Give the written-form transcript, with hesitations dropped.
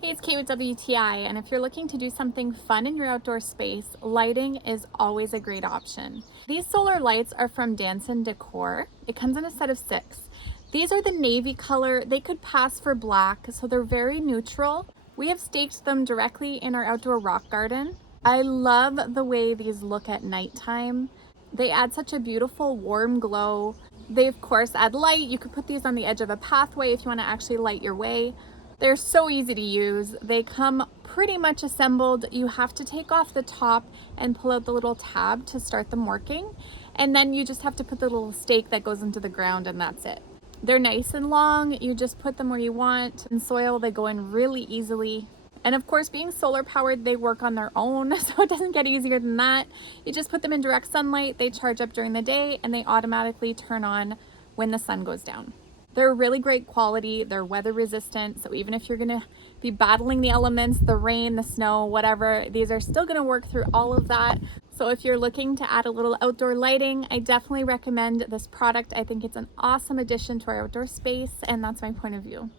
Hey, it's Kate with WTI, and if you're looking to do something fun in your outdoor space, lighting is always a great option. These solar lights are from Danson Decor. It comes in a set of 6. These are the navy color. They could pass for black, so they're very neutral. We have staked them directly in our outdoor rock garden. I love the way these look at nighttime. They add such a beautiful warm glow. They of course add light. You could put these on the edge of a pathway if you want to actually light your way. They're so easy to use. They come pretty much assembled. You have to take off the top and pull out the little tab to start them working. And then you just have to put the little stake that goes into the ground, and that's it. They're nice and long. You just put them where you want. In soil, they go in really easily. And of course, being solar powered, they work on their own, so it doesn't get easier than that. You just put them in direct sunlight, they charge up during the day, and they automatically turn on when the sun goes down. They're really great quality, they're weather resistant, so even if you're gonna be battling the elements, the rain, the snow, whatever, these are still gonna work through all of that. So if you're looking to add a little outdoor lighting, I definitely recommend this product. I think it's an awesome addition to our outdoor space, and that's my point of view.